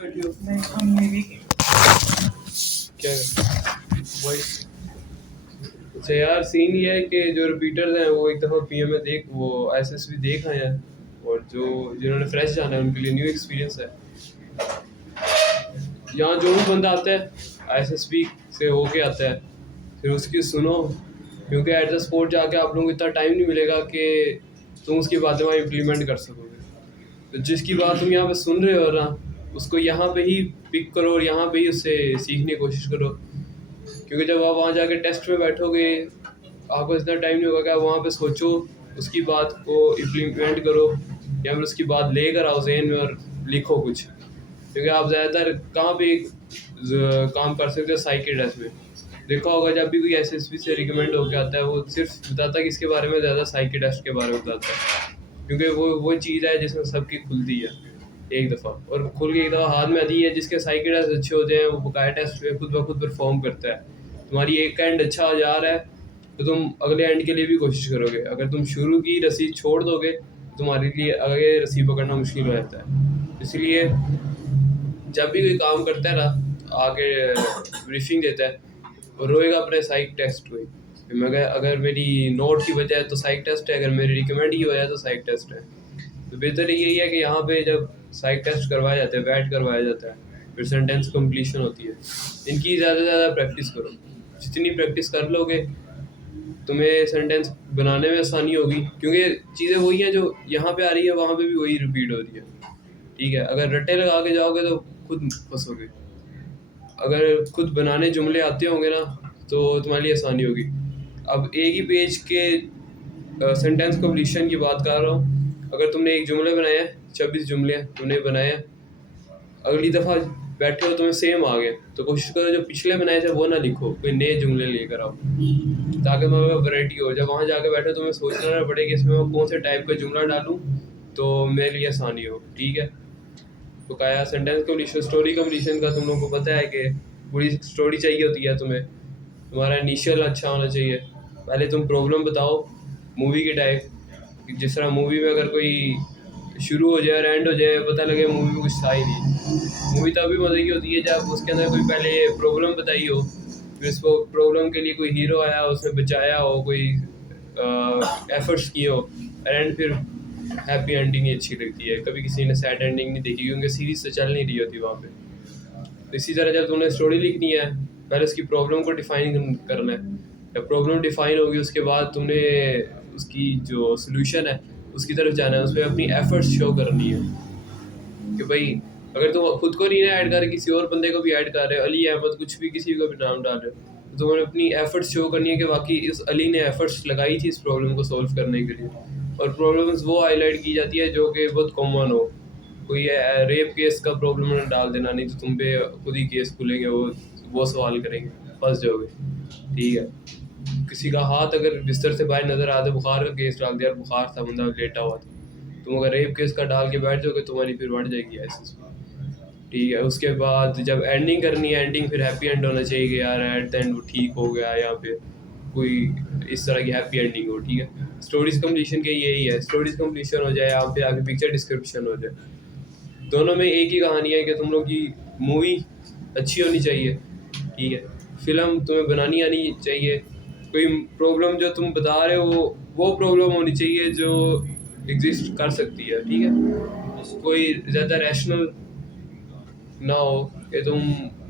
बैठी हो नहीं हम मेरी क्या वॉइस। अच्छा यार, सीन ये है कि जो रिपीटर्स हैं वो एक दफ़ा पीएम में देख वो एसएसबी देख आए हैं, और जो जिन्होंने फ्रेश जाना है उनके लिए न्यू एक्सपीरियंस है। यहाँ जो भी बंदा आता है एसएसबी से होके आता है, फिर उसकी सुनो, क्योंकि एट द स्पॉट जाके आप लोगों को इतना टाइम नहीं मिलेगा कि तुम उसकी बातें वहाँ इम्प्लीमेंट कर सकोगे। तो जिसकी बात तुम यहाँ पे सुन रहे हो ना, उसको यहाँ पे ही पिक करो और यहाँ पे ही उससे सीखने की कोशिश करो, क्योंकि जब आप वहाँ जाके टेस्ट में बैठोगे आपको इतना टाइम नहीं होगा कि आप वहाँ पे सोचो, उसकी बात को इम्प्लीमेंट करो, या फिर उसकी बात लेकर आओ जहन में और लिखो कुछ। क्योंकि आप ज़्यादातर कहाँ पे काम कर सकते हो, साइकिल टेस्ट में। देखा होगा जब भी कोई एसएसबी से रिकमेंड होकर आता है वो सिर्फ बताता है कि इसके बारे में ज़्यादा साइकिल टेस्ट के बारे में बताता है, क्योंकि वो चीज़ है जिसमें सबकी खुलती है एक दफ़ा, और खुल के एक दफ़ा हाथ में आती है। जिसके साइकिल टेस्ट अच्छे होते हैं वो बकाया टेस्ट में खुद ब खुद परफॉर्म करता है। तुम्हारी एक एंड अच्छा जा रहा है तो तुम अगले एंड के लिए भी कोशिश करोगे। अगर तुम शुरू की रस्सी छोड़ दोगे तो तुम्हारे लिए आगे रस्सी पकड़ना मुश्किल हो जाता है। इसलिए जब भी कोई काम करता है ना, आगे ब्रीफिंग देता है और रोएगा अपने साइक टेस्ट को ही, मगर अगर मेरी नोट की वजह है तो साइक टेस्ट है, अगर मेरी रिकमेंड की वजह है तो साइक टेस्ट है। तो बेहतर यही है कि यहाँ पे जब साइक टेस्ट करवाए जाते हैं, बैठ करवाया जाता है, फिर सेंटेंस कंप्लीशन होती है, इनकी ज़्यादा से ज़्यादा प्रैक्टिस करो। जितनी प्रैक्टिस कर लोगे तुम्हें सेंटेंस बनाने में आसानी होगी, क्योंकि चीज़ें वही हैं जो यहाँ पे आ रही है वहाँ पे भी वही रिपीट हो रही है। ठीक है, अगर रट्टे लगा के जाओगे तो खुद फंसोगे। अगर खुद बनाने जुमले आते होंगे ना तो तुम्हारे लिए आसानी होगी। अब एक ही पेज के सेंटेंस कंप्लीशन की बात कर रहा हूँ। अगर तुमने एक जुमले बनाए हैं, 26 जुमले तुमने बनाए हैं, अगली दफ़ा बैठे हो तुम्हें सेम आ गए तो कोशिश करो जो पिछले बनाए थे वो ना लिखो, कोई नए जुमले लेकर आओ, ताकि तुम्हारे पास वैरायटी हो। जब वहाँ जाके बैठो तुम्हें सोचना ना पड़े कि इसमें मैं कौन से टाइप का जुमला डालूँ तो मेरे लिए आसानी हो। ठीक है, बकाया सेंटेंस कंप्लीशन, स्टोरी कंप्लीशन का तुम लोगों को पता है कि पूरी स्टोरी चाहिए होती है तुम्हें। तुम्हारा इनिशियल अच्छा होना चाहिए। पहले तुम प्रॉब्लम बताओ मूवी के टाइप, जिस तरह मूवी में अगर कोई शुरू हो जाए और एंड हो जाए पता लगे मूवी में कुछ था ही नहीं। मूवी तभी मज़े की होती है जब उसके अंदर कोई पहले प्रॉब्लम बताई हो, फिर उसको प्रॉब्लम के लिए कोई हीरो आया, उसने बचाया हो, कोई एफर्ट्स किए हो, एंड फिर हैप्पी एंडिंग ही अच्छी लगती है। कभी किसी ने सैड एंडिंग नहीं देखी क्योंकि सीरीज तो चल नहीं रही होती वहाँ पे। तो इसी तरह जब तुमने स्टोरी लिखनी है पहले उसकी प्रॉब्लम को डिफाइन करना है। जब प्रॉब्लम डिफाइन होगी उसके बाद तुमने उसकी जो सोल्यूशन है उसकी तरफ जाना है, उसमें अपनी एफर्ट्स शो करनी है कि भाई अगर तुम खुद को नहीं ना ऐड कर रहे, किसी और बंदे को भी ऐड कर रहे हो, अली अहमद कुछ भी किसी का भी नाम डाल रहे हो, तो तुम्हें अपनी एफर्ट्स शो करनी है कि वाकई इस अली ने एफर्ट्स लगाई थी इस प्रॉब्लम को सॉल्व करने के लिए। और प्रॉब्लम्स वो हाईलाइट की जाती है जो कि बहुत कॉमन हो। कोई रेप केस का प्रॉब्लम ना डाल देना, नहीं तो तुम पे खुद ही केस खुलेंगे, वो सवाल करेंगे, फंस जाओगे। ठीक है, किसी का हाथ अगर बिस्तर से बाहर नजर आते, बुखार का केस डाल दिया, बुखार था, बंदा लेटा हुआ था, तुम अगर रेप केस का डाल के बैठ जाओगे तुम्हारी फिर बढ़ जाएगी ऐसे। ठीक है, उसके बाद जब एंडिंग करनी है, एंडिंग फिर हैप्पी एंड होना चाहिए कि यार एट द एंड वो ठीक हो गया, या फिर कोई इस तरह की हैप्पी एंडिंग हो। ठीक है, स्टोरीज कंप्लीशन के यही है, स्टोरीज कंप्लीशन हो जाए आप फिर आगे पिक्चर डिस्क्रिप्शन हो जाए, दोनों में एक ही कहानी है कि तुम लोग की मूवी अच्छी होनी चाहिए। ठीक है, फिल्म तुम्हें बनानी आनी चाहिए। कोई प्रॉब्लम जो तुम बता रहे हो वो प्रॉब्लम होनी चाहिए जो एग्जिस्ट कर सकती है। ठीक है, कोई ज़्यादा रैशनल ना हो कि तुम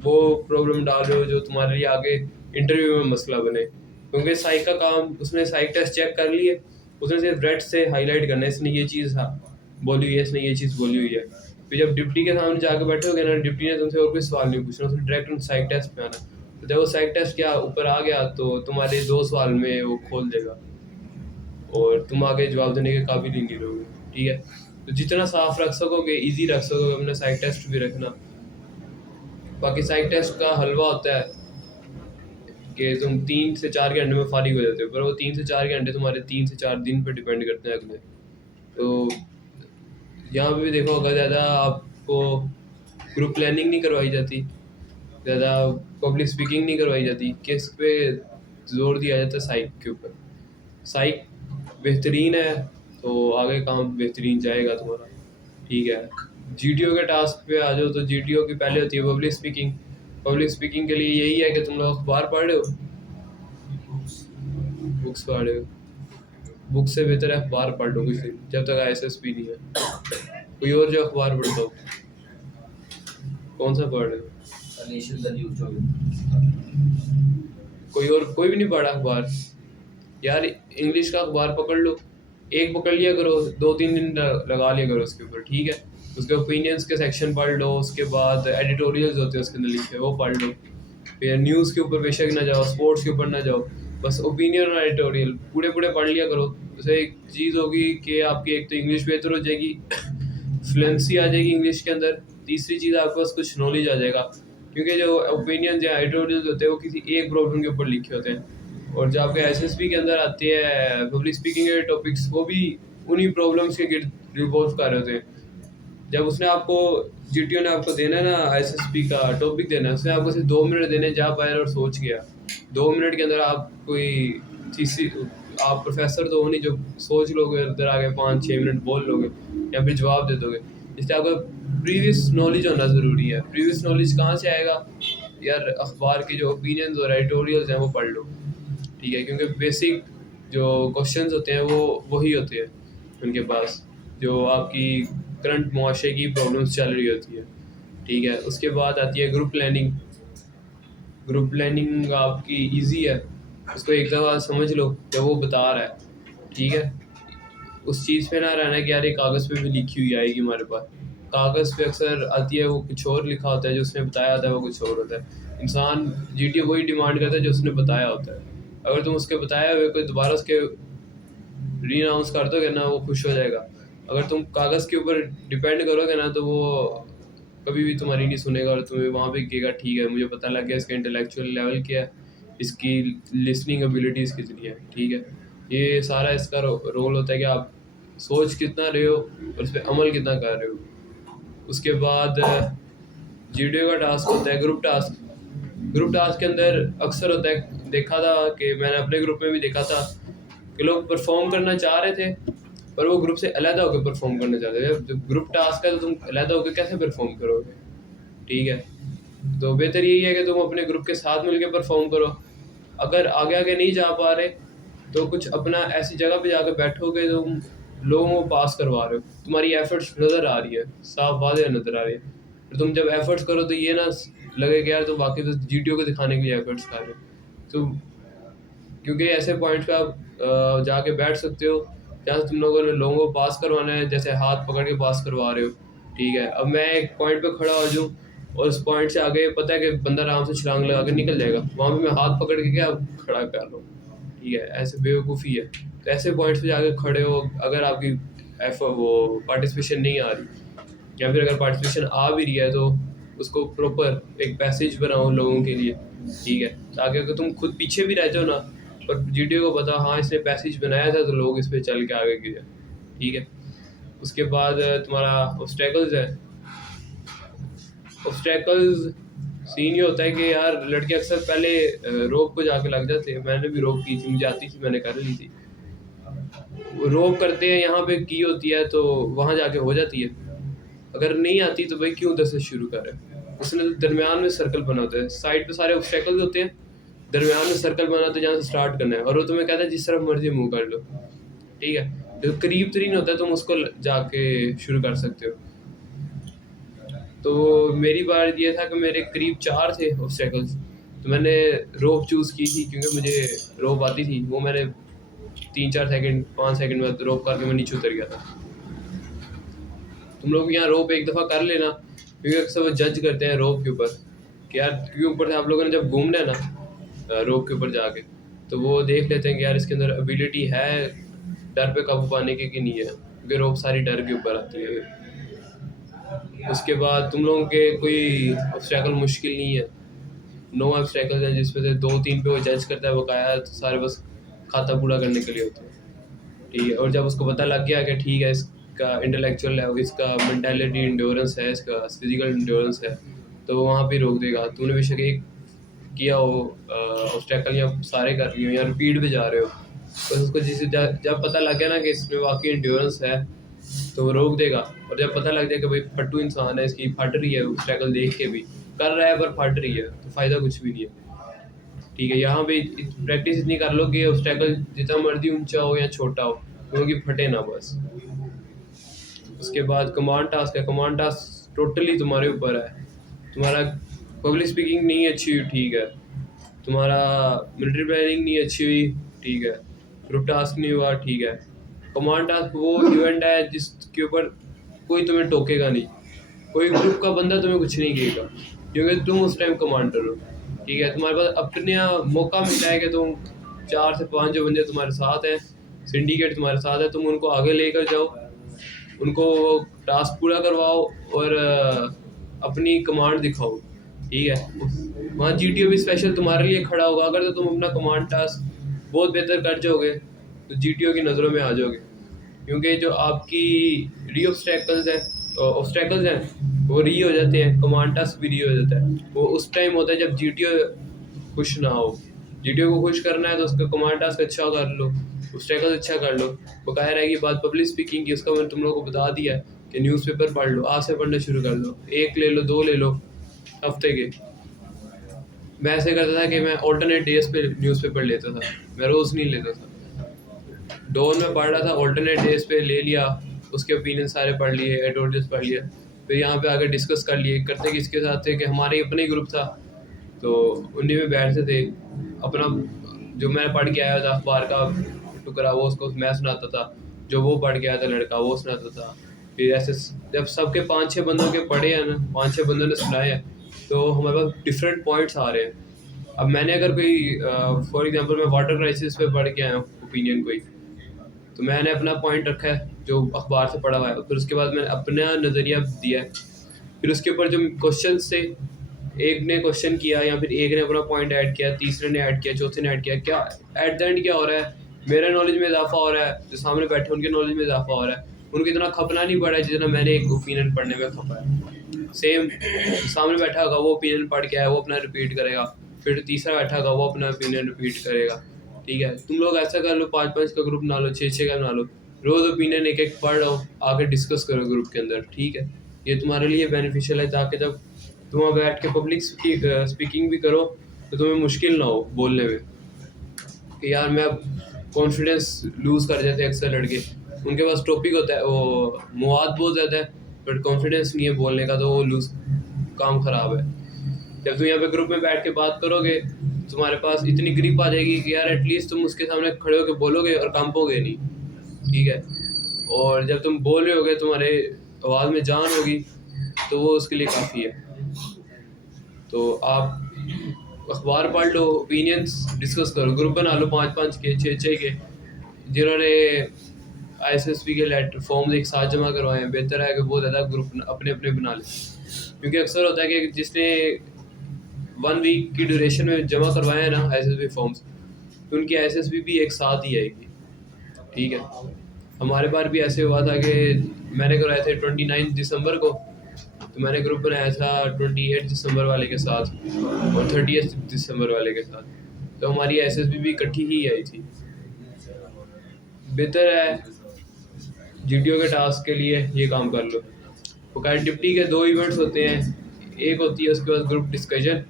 वो प्रॉब्लम डाल रहे हो जो तुम्हारे लिए आगे इंटरव्यू में मसला बने। क्योंकि साइक का काम, उसने साइक टेस्ट चेक कर लिए, उसने सिर्फ रेड से हाईलाइट करना है इसने ये चीज़ बोली हुई है, इसने ये चीज़ बोली हुई है। फिर जब डिप्टी के सामने जाकर बैठोगे ना, डिप्टी ने तुमसे और कोई सवाल नहीं पूछना, उसने डायरेक्ट उन साइक टेस्ट पे आना। तो जब वो साइक टेस्ट क्या ऊपर आ गया तो तुम्हारे 2 सवाल में वो खोल देगा और तुम आगे जवाब देने के काबिल ही नहीं रहोगे। ठीक है, तो जितना साफ रख सकोगे, ईजी रख सकोगे, अपना साइक टेस्ट भी रखना। बाकी साइक टेस्ट का हलवा होता है कि तुम 3 से 4 घंटे में फारिग हो जाते हो, पर वो 3 से 4 घंटे तुम्हारे 3 से 4 दिन पर डिपेंड करते हैं अगले। तो यहाँ पे भी देखो, अगर ज़्यादा आपको ग्रुप प्लानिंग नहीं करवाई जाती, ज़्यादा पब्लिक स्पीकिंग नहीं करवाई जाती, किस पे जोर दिया जाता है? साइक के ऊपर। साइक बेहतरीन है तो आगे काम बेहतरीन जाएगा तुम्हारा। ठीक है, जीटीओ के टास्क पे आ जाओ तो जीटीओ की पहले होती है पब्लिक स्पीकिंग। पब्लिक स्पीकिंग के लिए यही है कि तुम लोग अखबार पढ़ रहे हो, बुक्स पढ़ रहे हो। बुक से बेहतर है अखबार पढ़ लो कुछ दिन, जब तक आईएसएसपी नहीं है। कोई और जो अखबार पढ़ता हो, कौन सा पढ़ रहे हो? नेशन द न्यूज़ जो कोई और, कोई भी नहीं पढ़ा अखबार यार? इंग्लिश का अखबार पकड़ लो, एक पकड़ लिया करो, 2-3 दिन लगा लिया करो उसके ऊपर, ठीक है। उसके ओपिनियंस के सेक्शन पढ़ लो, उसके बाद एडिटोरियल्स होते हैं उसके अंदर लिखे, वो पढ़ लो। फिर न्यूज़ के ऊपर बेशक ना जाओ, स्पोर्ट्स के ऊपर ना जाओ, बस ओपिनियन और एडिटोरियल पूरे पूरे पढ़ लिया करो। उससे एक चीज़ होगी कि आपकी एक तो इंग्लिश बेहतर हो जाएगी, फ्लुएंसी आ जाएगी इंग्लिश के अंदर। तीसरी चीज़ आपके पास कुछ नॉलेज आ जाएगा, क्योंकि जो ओपिनियन या एडिटोरियल होते हैं वो किसी एक प्रॉब्लम के ऊपर लिखे होते हैं। और जो आपके एसएसबी के अंदर आती है पब्लिक स्पीकिंग के टॉपिक्स, वो भी उन्हीं प्रॉब्लम्स के गिर्द रिवॉल्व कर रहे होते हैं। जब उसने आपको, जीटीओ ने आपको देना है ना एसएसपी का टॉपिक देना है, उसने आपको सिर्फ 2 मिनट देने, जा बाहर और सोच गया। 2 मिनट के अंदर आप कोई तीसरी, आप प्रोफेसर तो हो नहीं जो सोच लोगे, उधर आगे 5-6 मिनट बोल लोगे या फिर जवाब दे दोगे। इसलिए आपको प्रीवियस नॉलेज होना ज़रूरी है। प्रीवियस नॉलेज कहाँ से आएगा यार? अखबार के जो ओपिनियंस और एडिटोरियल्स हैं वो पढ़ लो, ठीक है। क्योंकि बेसिक जो क्वेश्चंस होते हैं वो वही होते हैं उनके पास, जो आपकी करंट मुआशरे की प्रॉब्लम्स चल रही होती है, ठीक है। उसके बाद आती है ग्रुप प्लानिंग। ग्रुप प्लानिंग आपकी इजी है, उसको एक दफ़ा समझ लो जब वो बता रहा है, ठीक है। उस चीज़ पे ना रहना कि यार ये कागज़ पे भी लिखी हुई आएगी हमारे पास। कागज़ पे अक्सर आती है वो कुछ और लिखा होता है, जो उसने बताया होता है वो कुछ और होता है। इंसान जीटीओ वही डिमांड करता है जो उसने बताया होता है। अगर तुम उसके बताया हुए कोई दोबारा उसके रीअनाउंस कर दोगे ना, वो खुश हो जाएगा। अगर तुम कागज़ के ऊपर डिपेंड करोगे ना, तो वो कभी भी तुम्हारी नहीं सुनेगा और तुम्हें वहाँ पे कहेगा ठीक है मुझे पता लग गया इसका इंटेलेक्चुअल लेवल क्या है, इसकी लिसनिंग एबिलिटीज़ कितनी है, ठीक है। ये सारा इसका रोल होता है कि आप सोच कितना रहे हो और इस पर अमल कितना कर रहे हो। उसके बाद जीडीओ का टास्क होता है ग्रुप टास्क। ग्रुप टास्क के अंदर अक्सर होता है, देखा था कि मैंने अपने ग्रुप में भी देखा था कि लोग परफॉर्म करना चाह रहे थे पर वो ग्रुप से अलग होकर परफॉर्म करना चाहते थे। जब ग्रुप टास्क है तो तुम अलग होकर कैसे परफॉर्म करोगे, ठीक है। तो बेहतर यही है कि तुम अपने ग्रुप के साथ मिलकर परफॉर्म करो। अगर आगे आगे नहीं जा पा रहे तो कुछ अपना ऐसी जगह पे जाकर बैठोगे तुम लोगों को पास करवा रहे हो, तुम्हारी एफर्ट्स नज़र आ रही है, साफ वाज़ेह नज़र आ रही है। फिर तुम जब एफर्ट्स करो तो ये ना लगे कि यार तो बाकी तो जीटीओ को दिखाने के लिए एफर्ट्स कर रहे हो। तो क्योंकि ऐसे पॉइंट पे आप जाके बैठ सकते हो जहाँ से तुम लोगों ने लोगों को पास करवाना है, जैसे हाथ पकड़ के पास करवा रहे हो, ठीक है। अब मैं एक पॉइंट पे खड़ा हो जाऊँ और उस पॉइंट से आगे पता है कि बंदा आराम से छलांग लगा के निकल जाएगा, वहाँ पे मैं हाथ पकड़ के क्या खड़ा कर रहा हूँ, ठीक है। ऐसे बेवकूफ़ी है। तो ऐसे पॉइंट्स पे जाके खड़े हो, अगर आपकी वो पार्टिसिपेशन नहीं आ रही या फिर अगर पार्टिसिपेशन आ भी रही है तो उसको प्रॉपर एक पैसेज बनाओ लोगों के लिए, ठीक है। ताकि अगर तुम खुद पीछे भी रह जाओ ना, पर जीटीओ को पता हाँ इसने पैसेज बनाया था तो लोग इस पे चल के आगे गए, ठीक है। उसके बाद तुम्हारा ऑब्स्टेकल्स है। ऑब्स्टेकल्स सीन ये होता है कि यार लड़के अक्सर पहले रोप को जाके लग जाते हैं। मैंने भी रोप की थी, मुझे आती थी, मैंने कर ली थी। रोप करते हैं यहाँ पे की होती है तो वहाँ जाके हो जाती है। अगर नहीं आती तो भाई क्यों उधर से शुरू करें। उसने तो दरमियान में सर्कल बना होता है, साइड पे सारे ऑब्स्टेकल्स होते हैं, दरमियान में सर्कल बना होता है जहाँ से स्टार्ट करना है, और वो तुम्हें कहता है जिस तरफ मर्जी मूव कर लो, ठीक है। जो करीब तरीन होता है तुम उसको जाके शुरू कर सकते हो। तो मेरी बार ये था कि मेरे करीब 4 थे ऑब्स्टेकल्स, तो मैंने रोप चूज़ की थी क्योंकि मुझे रोप आती थी। वो मैंने 3-4 सेकंड 5 सेकंड में रोप करके मैं नीचे उतर गया था। तुम लोग यहाँ रोप एक दफ़ा कर लेना, क्योंकि अक्सर वो जज करते हैं रोप के ऊपर कि यार, क्योंकि ऊपर से आप लोगों ने जब घूमना है ना रोप के ऊपर जाके, तो वो देख लेते हैं कि यार इसके अंदर एबिलिटी है डर पे काबू पाने की कि नहीं है, क्योंकि रोप सारी डर के ऊपर आती है। उसके बाद तुम लोगों के कोई ऑब्स्टेकल मुश्किल नहीं है, 9 ऑब्स्टेकल्स हैं जिसमें से 2-3 पे वो जज करता है बकाया, तो सारे बस खाता पूरा करने के लिए होते हैं, ठीक है। और जब उसको पता लग गया कि ठीक है इसका इंटेलेक्चुअल है, इसका मेंटालिटी इंड्योरेंस है, इसका फिजिकल इंड्योरेंस है, तो वहाँ पे रोक देगा। तूने बेशक एक किया हो ऑब्स्टेकल या सारे कर लिए हो या रिपीट पे जा रहे हो, बस उसको जब पता लग गया ना कि इसमें वाकई इंड्योरेंस है तो वो रोक देगा। और जब पता लग जाए कि भाई फट्टू इंसान है, इसकी फट रही है, स्ट्रगल देख के भी कर रहा है पर फट रही है, तो फ़ायदा कुछ भी नहीं है। ठीक है, यहाँ पे प्रैक्टिस इतनी कर लो कि स्ट्रगल जितना मर्जी ऊंचा हो या छोटा हो, क्योंकि फटे ना बस। उसके बाद कमांड टास्क है। कमांड टास्क टोटली तुम्हारे ऊपर है। तुम्हारा पब्लिक स्पीकिंग नहीं अच्छी हुई, ठीक है, तुम्हारा मिलिट्री प्लानिंग नहीं अच्छी हुई, ठीक है, ग्रुप टास्क नहीं हुआ, ठीक है। कमांड टास्क वो इवेंट है जिसके ऊपर कोई तुम्हें टोकेगा नहीं, कोई ग्रुप का बंदा तुम्हें कुछ नहीं कहेगा, क्योंकि तुम उस टाइम कमांडर हो। ठीक है, तुम्हारे पास अपने मौका मिलता है कि तुम 4 से 5 जो बंदे तुम्हारे साथ हैं, सिंडिकेट तुम्हारे साथ है, तुम उनको आगे लेकर जाओ, उनको टास्क पूरा करवाओ और अपनी कमांड दिखाओ। ठीक है, वहाँ जीटीओ भी स्पेशल तुम्हारे लिए खड़ा होगा। अगर तो तुम अपना कमांड टास्क बहुत बेहतर कर जाओगे तो जीटीओ की नज़रों में आ जाओगे, क्योंकि जो आपकी री ऑब्स्टेकल्स हैं वो री हो जाते हैं, कमांड टास्क भी री हो जाता है। वो उस टाइम होता है जब जीटीओ खुश ना हो। जीटीओ को खुश करना है तो उसका कमांड टास्क अच्छा कर लो, ऑब्स्टेकल्स अच्छा कर लो। बकाया रहेगी बात पब्लिक स्पीकिंग की, उसका मैंने तुम लोगों को बता दिया कि न्यूज़पेपर पढ़ लो, आज से पढ़ना शुरू कर लो, 1 ले लो, 2 ले लो हफ्ते के। मैं ऐसे करता था कि मैं ऑल्टरनेट डेज पे न्यूज़पेपर लेता था, मैं रोज़ नहीं लेता था। डॉन में पढ़ रहा था, ऑल्टरनेट डेज पे ले लिया, उसके ओपिनियन सारे पढ़ लिए, एडिटोरियल्स पढ़ लिए, फिर यहाँ पे आकर डिस्कस कर लिए। करते किसके साथ थे कि हमारे अपने ही ग्रुप था, तो उन्हीं में बैठते थे। अपना जो मैं पढ़ के आया था अखबार का टुकड़ा वो उसको मैं सुनाता था, जो वो पढ़ के आया था लड़का वो सुनाता था। फिर ऐसे जब सबके 5-6 बंदों के पढ़े हैं ना, 5-6 बंदों ने सुनाए हैं, तो हमारे पास डिफरेंट पॉइंट्स आ रहे हैं। अब मैंने अगर कोई फॉर एग्जांपल मैं वाटर क्राइसिस पे पढ़ के आया हूँ ओपिनियन कोई, तो मैंने अपना पॉइंट रखा है जो अखबार से पढ़ा हुआ है, फिर उसके बाद मैंने अपना नज़रिया दिया है। फिर उसके ऊपर जो क्वेश्चन थे, एक ने क्वेश्चन किया या फिर एक ने अपना पॉइंट ऐड किया, तीसरे ने ऐड किया, चौथे ने ऐड किया, क्या एट द एंड क्या हो रहा है, मेरा नॉलेज में इजाफा हो रहा है, जो सामने बैठे उनके नॉलेज में इजाफा हो रहा है। उनको इतना खपना नहीं पड़ा है जितना मैंने एक ओपिनियन पढ़ने में खपा है। सेम सामने बैठा होगा वो ओपिनियन पढ़ के आया, वो अपना रिपीट करेगा, फिर तीसरा बैठा होगा वो अपना ओपिनियन रिपीट करेगा। ठीक है, तुम लोग ऐसा कर लो, 5-5 का ग्रुप बना लो, 6-6 का बना लो, रोज़ ओपिनियन एक एक पढ़ लो, आके डिस्कस करो ग्रुप के अंदर। ठीक है, ये तुम्हारे लिए बेनिफिशियल है, ताकि जब तुम वहाँ बैठ के पब्लिक स्पीकिंग भी करो तो तुम्हें मुश्किल ना हो बोलने में कि यार मैं अब कॉन्फिडेंस लूज़ कर जाते हैं अक्सर लड़के। उनके पास टॉपिक होता है, वो मवाद बहुत ज़्यादा है, बट कॉन्फिडेंस नहीं है बोलने का, तो वो लूज काम ख़राब है। जब तुम यहाँ पे ग्रुप में बैठ के बात करोगे, तुम्हारे पास इतनी ग्रिप आ जाएगी कि यार एटलीस्ट तुम उसके सामने खड़े होकर बोलोगे और कंपोगे नहीं। ठीक है, और जब तुम बोल रहे होगे तुम्हारे आवाज़ में जान होगी, तो वो उसके लिए काफ़ी है। तो आप अखबार पढ़ लो, ओपिनियंस डिस्कस करो, ग्रुप बना लो 5-5 के, 6-6 के, जिन्होंने आईएसएसपी के लेटर फॉर्म एक साथ जमा करवाए हैं। बेहतर है कि बहुत ज़्यादा ग्रुप अपने अपने बना लें, क्योंकि अक्सर होता है कि जिसने 1 वीक की ड्यूरेशन में जमा करवाए हैं ना आईएसएसपी फॉर्म्स, तो उनकी आईएसएसपी भी एक साथ ही आएगी। ठीक है, हमारे बार भी ऐसे हुआ था कि मैंने करवाए थे 29 दिसंबर को, तो मैंने ग्रुप बनाया था 28 दिसंबर वाले के साथ और 30 दिसंबर वाले के साथ, तो हमारी एसएसबी भी इकट्ठी ही आई थी। बेहतर है जीटीओ के टास्क के लिए ये काम कर लो। वो डिप्टी के 2 इवेंट्स होते हैं, एक होती है उसके बाद ग्रुप डिस्कशन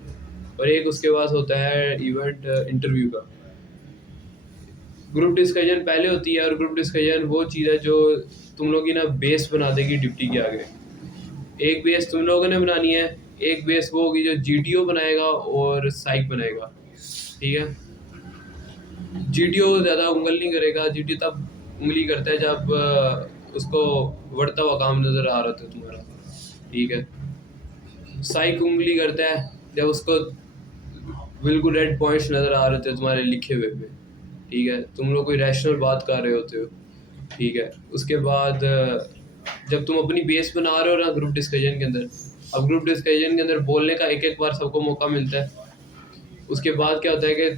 और एक उसके बाद होता है इवेंट इंटरव्यू का। ग्रुप डिस्कशन पहले होती है और ग्रुप डिस्कशन वो चीज़ है जो तुम लोग की ना बेस बना देगी डिप्टी के आगे। एक बेस तुम लोगों ने बनानी है, एक बेस वो होगी जो जीटीओ बनाएगा और साइक बनाएगा। ठीक है, जीटीओ ज़्यादा उंगल नहीं करेगा, जीटीओ तब उंगली करता है जब उसको बढ़ता हुआ काम नज़र आ रहा था तुम्हारा। ठीक है, साइक उंगली करता है जब उसको बिल्कुल रेड पॉइंट्स नज़र आ रहे थे तुम्हारे लिखे हुए पे। ठीक है, तुम लोग कोई रैशनल बात कर रहे होते हो। ठीक है, उसके बाद जब तुम अपनी बेस बना रहे हो ना ग्रुप डिस्कशन के अंदर, अब ग्रुप डिस्कशन के अंदर बोलने का एक एक बार सबको मौका मिलता है। उसके बाद क्या होता है कि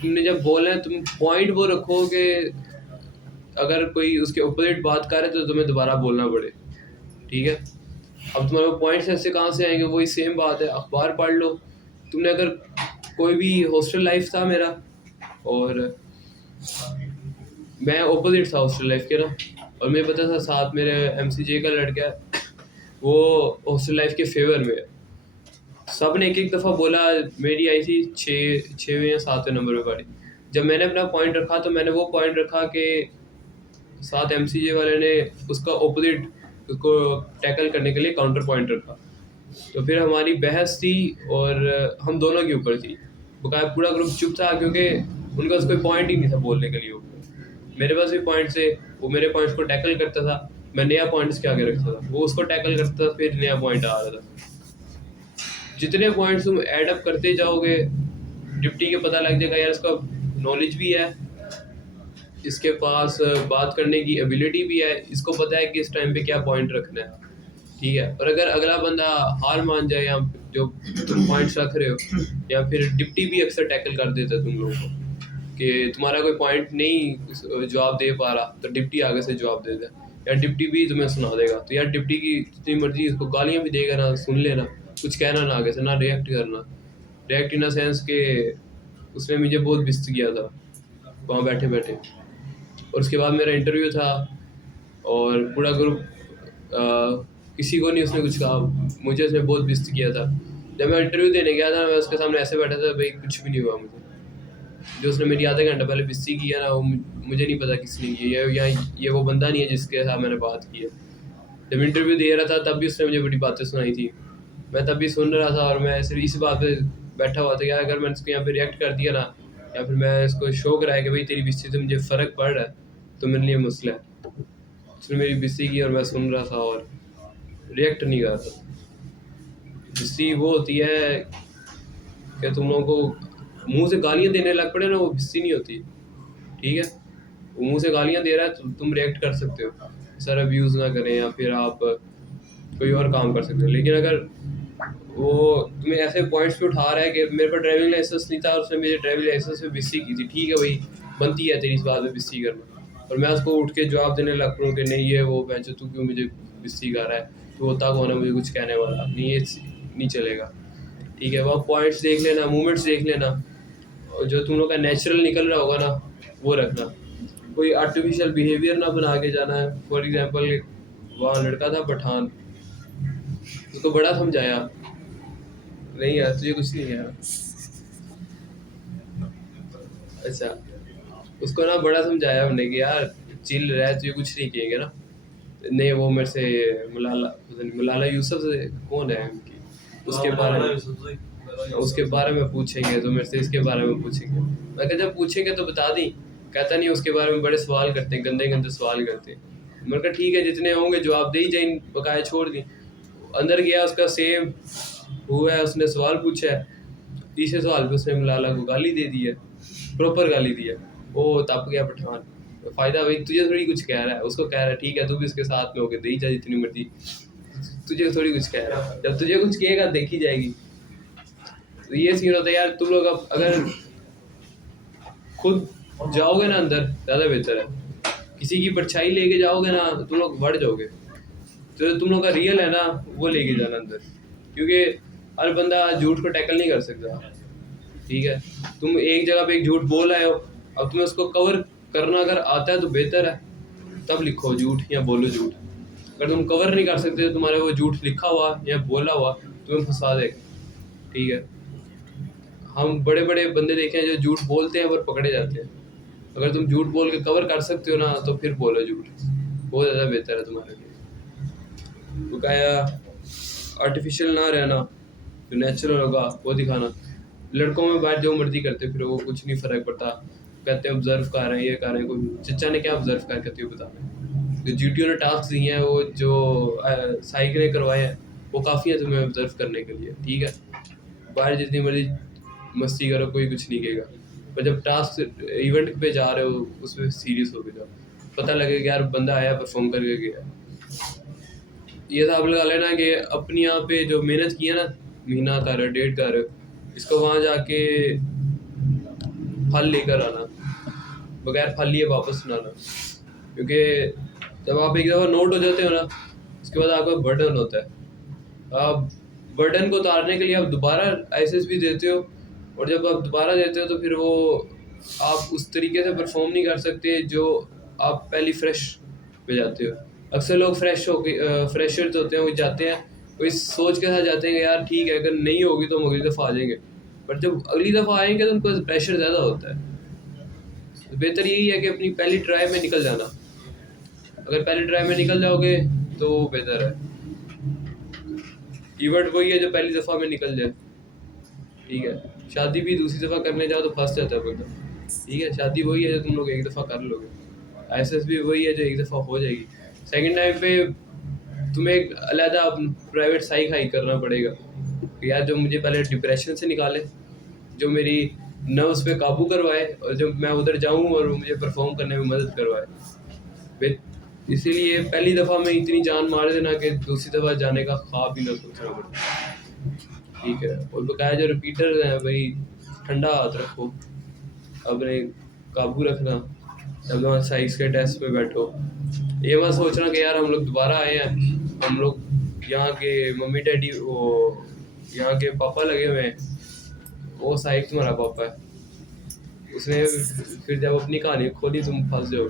तुमने जब बोलना है तुम पॉइंट वो रखो कि अगर कोई उसके अपोजिट बात कर रहे तो तुम्हें दोबारा बोलना पड़े। ठीक है, अब तुम्हारे पॉइंट्स ऐसे कहाँ से आएंगे, वही सेम बात है, अखबार पढ़ लो। तुमने अगर कोई भी हॉस्टल लाइफ था मेरा, और मैं ओपोजिट था हॉस्टल लाइफ के ना, और मुझे पता था साथ मेरे MCJ का लड़का है, वो हॉस्टल लाइफ के फेवर में है। सब ने एक एक दफ़ा बोला, मेरी आई थी 6वें या 7वें नंबर पे बारी। जब मैंने अपना पॉइंट रखा तो मैंने वो पॉइंट रखा कि साथ MCJ वाले ने उसका ऑपोजिट उसको टैकल करने के लिए काउंटर पॉइंट रखा। तो फिर हमारी बहस थी और हम दोनों के ऊपर थी। बकाया पूरा ग्रुप चुप था क्योंकि उनका कोई पॉइंट ही नहीं था बोलने के लिए ऊपर। मेरे पास भी पॉइंट थे, वो मेरे पॉइंट्स को टैकल करता था, मैं नया पॉइंट्स के आगे रखता था, वो उसको टैकल करता था, फिर नया पॉइंट आ रहा था। जितने पॉइंट्स तुम ऐड अप करते जाओगे, डिप्टी के पता लग जाएगा यार इसका नॉलेज भी है, इसके पास बात करने की एबिलिटी भी है, इसको पता है कि इस टाइम पे क्या पॉइंट रखना है, ठीक है। और अगर अगला बंदा हार मान जाए या जो तुम पॉइंट्स रख रहे हो, या फिर डिप्टी भी अक्सर टैकल कर देता है तुम लोगों को कि तुम्हारा कोई पॉइंट नहीं जवाब दे पा रहा, तो डिप्टी आगे से जवाब दे दे, या डिप्टी भी तुम्हें सुना देगा। तो यार डिप्टी की जितनी मर्जी उसको गालियाँ भी देगा ना, सुन लेना, कुछ कहना ना आगे से, ना रिएक्ट करना। रिएक्ट इन अ सेंस के उसने मुझे बहुत बिस्त किया था वहाँ बैठे बैठे। और उसके बाद मेरा इंटरव्यू था और पूरा ग्रुप किसी को नहीं उसने कुछ कहा, मुझे उसने बहुत बिस्त किया था। जब मैं इंटरव्यू देने गया था मैं उसके सामने ऐसे बैठा था, भाई कुछ भी नहीं हुआ मुझे। जो उसने मेरी आधे घंटे पहले बिस्ती किया ना, वो मुझे नहीं पता किसने की है, या ये वो बंदा नहीं है जिसके साथ मैंने बात की है। जब इंटरव्यू दे रहा था तब भी उसने मुझे बड़ी बातें सुनाई थी, मैं तब भी सुन रहा था। और मैं सिर्फ इस बात पे बैठा हुआ था कि अगर मैंने इसको यहाँ पे रिएक्ट कर दिया ना, या फिर मैं इसको शो कराया कि भाई तेरी बिस्ती से मुझे फ़र्क पड़ रहा है, तो मेरे लिए मसला है। उसने मेरी बिस्ती की और मैं सुन रहा था और रिएक्ट नहीं कर रहा था। बिस्ती वो होती है कि तुम लोगों को मुंह से गालियाँ देने लग पड़े ना, वो बिस्ती नहीं होती, ठीक है। वो मुंह से गालियाँ दे रहा है तो तुम रिएक्ट कर सकते हो, सर अब्यूज़ ना करें, या फिर आप कोई और काम कर सकते हो। लेकिन अगर वो तुम्हें ऐसे पॉइंट्स पे उठा रहा है कि मेरे पास ड्राइविंग लाइसेंस नहीं था और उसने मेरे ड्राइविंग लाइसेंस पे बिस्ती की थी, ठीक है भाई, बनती है तेरी इस बात में बिस्ती करना, और मैं उसको उठ के जवाब देने लग पड़ूँ कि नहीं ये वो बेंचो, तू क्यों मुझे बिस्ती कर रहा है, तो होता कौन है मुझे कुछ कहने वाला, नहीं ये नहीं चलेगा, ठीक है। वहाँ पॉइंट्स देख लेना, मूवमेंट्स देख लेना, और जो तुम लोग का नेचुरल निकल रहा होगा ना वो रखना, कोई आर्टिफिशियल बिहेवियर ना बना के जाना है। फॉर एग्जांपल वहाँ लड़का था पठान, उसको बड़ा समझाया, नहीं यार तुझे कुछ नहीं है, अच्छा, उसको ना बड़ा समझाया हमने कि यार चिल रह, तुझे कुछ नहीं कहेंगे ना। नहीं वो मेरे से मलाला, पता नहीं मलाला यूसुफ से कौन है उनकी, उसके बारे में पूछेंगे तो मेरे से इसके बारे में पूछेंगे। मैं कहा जब पूछेंगे तो बता दी, कहता नहीं उसके बारे में बड़े सवाल करते हैं, गंदे गंदे सवाल करते हैं। मैंने कहा ठीक है जितने होंगे जवाब दे ही जाए, बकाया छोड़ दी। अंदर गया, उसका सेम हुआ है, उसने सवाल पूछा है, तीसरे सवाल पे उसने मलाला को गाली दे दी है, प्रॉपर गाली दी है। वो तप गया पठान, फायदा भाई तुझे थोड़ी कुछ कह रहा है, उसको कह रहा है ठीक है तू भी उसके साथ में होके दे ही जा जितनी मर्जी, तुझे थोड़ी कुछ कह रहा है, जब तुझे कुछ कहेगा देखी जाएगी। तो ये सीन होता है यार, तुम लोग अब अगर खुद जाओगे ना अंदर ज़्यादा बेहतर है, किसी की परछाई लेके जाओगे ना तुम लोग बढ़ जाओगे, तो तुम लोग का रियल है ना वो लेके जाना अंदर, क्योंकि हर बंदा झूठ को टैकल नहीं कर सकता, ठीक है। तुम एक जगह पे एक झूठ बोल आए हो, अब तुम्हें उसको कवर करना अगर आता है तो बेहतर है, तब लिखो झूठ या बोलो झूठ। अगर तुम कवर नहीं कर सकते तो तुम्हारे वो झूठ लिखा हुआ या बोला हुआ तुम्हें फंसा देगा, ठीक है। हम बड़े बड़े बंदे देखे हैं जो झूठ बोलते हैं पर पकड़े जाते हैं। अगर तुम झूठ बोल के कवर कर सकते हो ना तो फिर बोलो झूठ, बहुत ज़्यादा बेहतर है तुम्हारे लिए। तो क्या आर्टिफिशियल ना रहना, जो नेचुरल होगा वो दिखाना। लड़कों में बाहर जो मर्जी करते फिर वो कुछ नहीं फ़र्क पड़ता, कहते हैं ऑब्जर्व कर रहे हैं, ये कर रहे हैं, कोई चचा ने क्या ऑब्जर्व कर कहते हो बता रहे। जो GTO ने टास्क दिए हैं वो जो साइक ने करवाए हैं वो काफ़ी है तुम्हें ऑब्जर्व करने के लिए, ठीक है। बाहर जितनी मर्जी मस्ती करो कोई कुछ नहीं कहेगा, पर जब टास्क इवेंट पे जा रहे हो उसमें सीरियस हो के जाओ, पता लगेगा यार बंदा आया परफॉर्म करके गया। ये हिसाब लगा लेना कि अपनी यहाँ पे जो मेहनत की है ना, महीना कर 1.5 कर, इसको वहाँ जाके फल लेकर आना, बगैर फल लिए वापस ना आना। क्योंकि जब आप एक दफ़ा नोट हो जाते हो ना उसके बाद आपका बर्डन होता है, आप बर्डन को उतारने के लिए आप दोबारा ISSB देते हो, और जब आप दोबारा देते हो तो फिर वो आप उस तरीके से परफॉर्म नहीं कर सकते जो आप पहली फ्रेश पे जाते हो। अक्सर लोग फ्रेशर्स होते हैं, वो जाते हैं, वो इस सोच के साथ जाते हैं कि यार ठीक है, अगर नहीं होगी तो हम अगली दफ़ा आ जाएंगे, पर जब अगली दफ़ा आएंगे तो उनको प्रेशर ज़्यादा होता है। तो बेहतर यही है कि अपनी पहली ट्राई में निकल जाना। अगर पहली ट्राई में निकल जाओगे तो बेहतर है। कीवर्ड वही है जो पहली दफ़ा में निकल जाए, ठीक है। शादी भी दूसरी दफ़ा करने जाओ तो फंस जाता है बंदा, ठीक है। शादी वही है जो तुम लोग एक दफ़ा कर लोगे, ISS भी वही है जो एक दफ़ा हो जाएगी। सेकंड टाइम पे तुम्हें एक अलहदा प्राइवेट साइक हाई करना पड़ेगा कि यार जो मुझे पहले डिप्रेशन से निकाले, जो मेरी नर्व्स पे काबू करवाए, और जब मैं उधर जाऊं और वो मुझे परफॉर्म करने में मदद करवाए। इसीलिए पहली दफ़ा में इतनी जान मार देना कि दूसरी दफ़ा जाने का ख्वाब भी ना सोचना पड़े, ठीक है। और बकाया जो रिपीटर्स हैं भाई, ठंडा हाथ रखो, अपने काबू रखना, जब वहाँ साइंस के टेस्ट पे बैठो। ये मत सोचना कि यार हम लोग दोबारा आए हैं, हम लोग यहाँ के मम्मी डैडी, वो यहाँ के पापा लगे हुए हैं, वो साइक तुम्हारा पापा है, उसने फिर जब अपनी कहानी खोली तुम फंस जाओ,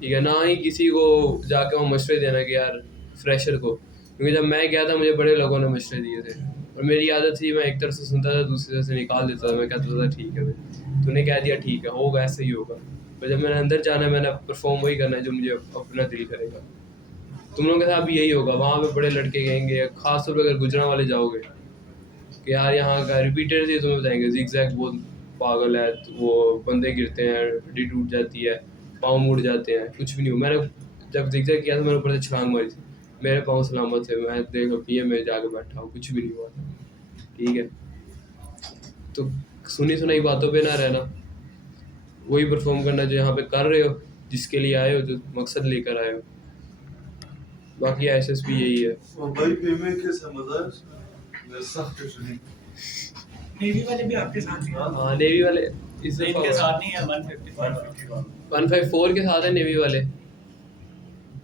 ठीक है। ना ही किसी को जाके वहाँ मशवरे देना कि यार फ्रेशर को, क्योंकि जब मैं गया था मुझे बड़े लोगों ने मशवरे दिए थे, और मेरी आदत थी मैं एक तरफ से सुनता था, दूसरी तरफ से निकाल देता था। मैं कहता था ठीक है भाई, तूने कह दिया ठीक है, होगा ऐसे ही होगा। पर जब मैंने अंदर जाना है, मैंने परफॉर्म वही करना है जो मुझे अपना दिल करेगा। तुम लोगों के साथ भी यही होगा, वहाँ पे बड़े लड़के कहेंगे, खास तौर पर अगर गुजरांवाले जाओगे, कि यार यहाँ का रिपीटर से तुम्हें बताएंगे जिगजैग बहुत पागल है, तो वो बंदे गिरते हैं, हड्डी टूट जाती है, पाँव मुड़ जाते हैं, कुछ भी नहीं हुआ। मैंने जब जिगजैग किया था मैंने ऊपर से छलांग मारी थी, मेरे पाँव सलामत थे, मैं देख पिए में जाके बैठा हूँ, कुछ भी नहीं हुआ, ठीक है। तो सुनी सुनाई बातों पे ना रहना, वही परफॉर्म करना जो यहाँ पे कर रहे हो, जिसके लिए आए हो, जो मकसद लेकर आए हो। बाकी ISS भी यही है। नेवी वाले भी आपके साथ ही हैं? हाँ, नेवी वाले इस इनके साथ नहीं है 151 154 के साथ है नेवी वाले,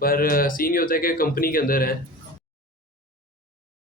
पर सीन ये होता है कि कंपनी के अंदर है,